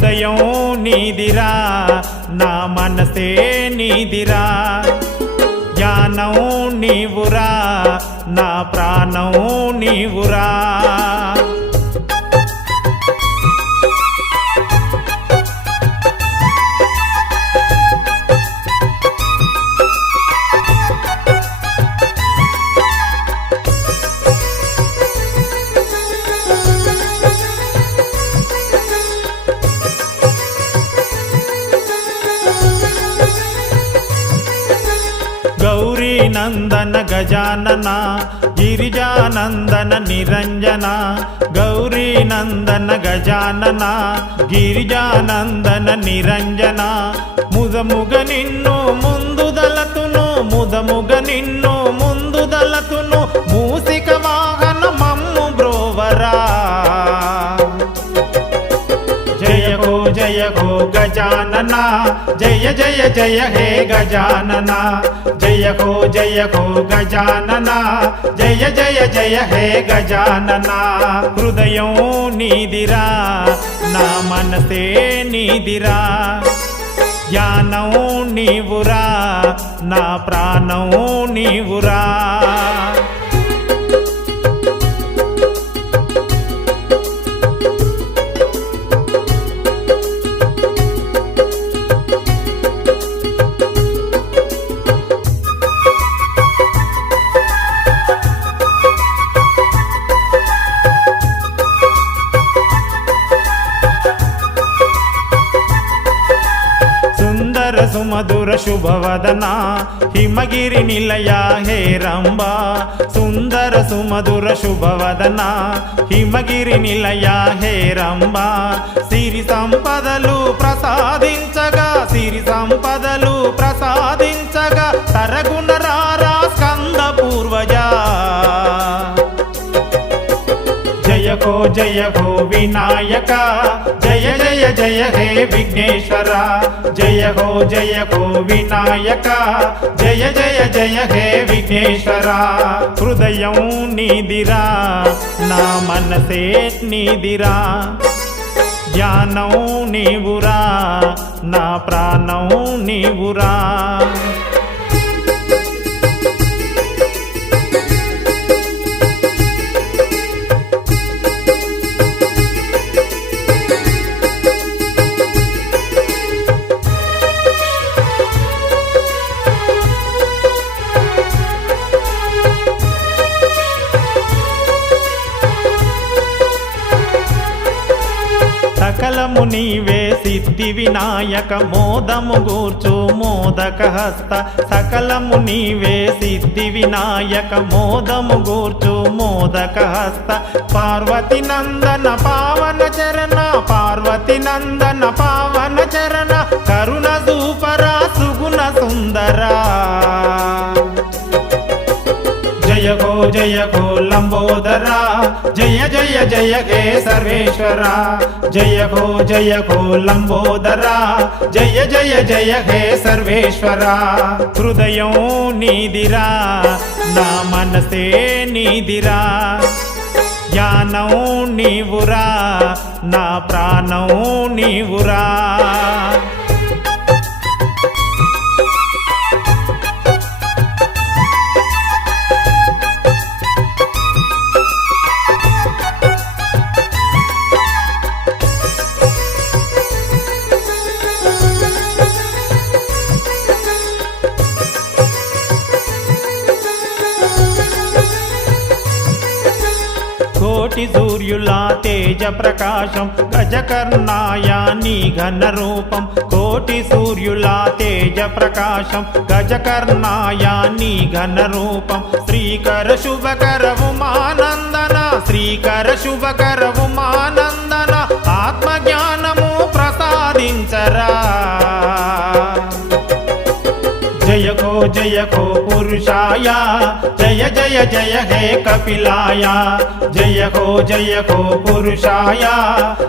హృదయం నీదిరా నా మనసే నీదిరా జ్ఞానం నీవురా నా ప్రాణం నీవురా గౌరీ నందన గజానన గిరిజానందన నిరంజన గౌరీ నందన గజానన గిరిజానందన నిరంజన ముదముగ నిన్ను ముందుదలతును ముదముగ నిన్ను ముందుదలతును మూసిక వాహన మమ్ము బ్రోవరా జయ హో గజానన జయ జయ జయ హే గజానన జయ హో గజానన జయ జయ జయ హే గజానన హృదయం నీదిరా నా మనసే నీదిరా జ్ఞానం నీవురా నా ప్రాణం నీవురా సుమధుర శుభవదన హిమగిరి నిలయ హే రంబ సుందర సుమధుర శుభవదన హిమగిరి నిలయ హే రంబ సిరి సంపదలు ప్రసాదించగా సిరి సంపదలు ప్రసాదించగా తరగుణ రారా స్కంద పూర్వజా జయ హో వినాయక జయ జయ జయ హే విఘ్నేశ్వర జయ హో వినాయక జయ జయ జయ హే విఘ్నేశ్వర హృదయం నీదిరా నా మనసే నీదిరా జ్ఞానం నీవురా నా ప్రాణం నీవురా సకలము నీవే సిద్ధి వినాయక మోదము గూర్చు మోదక హస్త సకలము నీవే సిద్ధి వినాయక మోదము గూర్చు మోదక హస్త పార్వతి నందన పావన చరణ పార్వతి నందన పావన చరణ కరుణ సూపరా సుగుణ సుందరా జయ హో లంబోదరా జయ జయ జయ హే సర్వేశ్వరా జయ హో లంబోదరా జయ జయ జయ హే సర్వేశ్వరా హృదయం నీదిరా నా మనసే నీదిరా జ్ఞానం నీవురా నా ప్రాణం నీవురా కోటి సూర్యుల తేజ ప్రకాశం గజకర్ణాయ నీ ఘన రూపం కోటి సూర్యుల తేజ ప్రకాశం గజకర్ణాయ నీ ఘన రూపం శ్రీకర శుభకర ఉమానందన శ్రీకర శుభకర ఉమానందన ఆత్మజ్ఞానము ప్రసాదించరా जय हो पुरुषाय जय जय जय हे कपिलाय जय हो पुरुषाय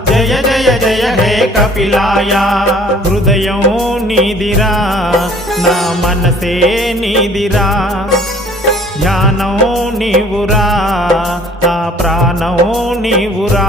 जय जय जय हे कपिलाय हृदयं नीदिरा ना मनसे नीदिरा జ్ఞానం నీవురా నా ప్రాణం నీవురా।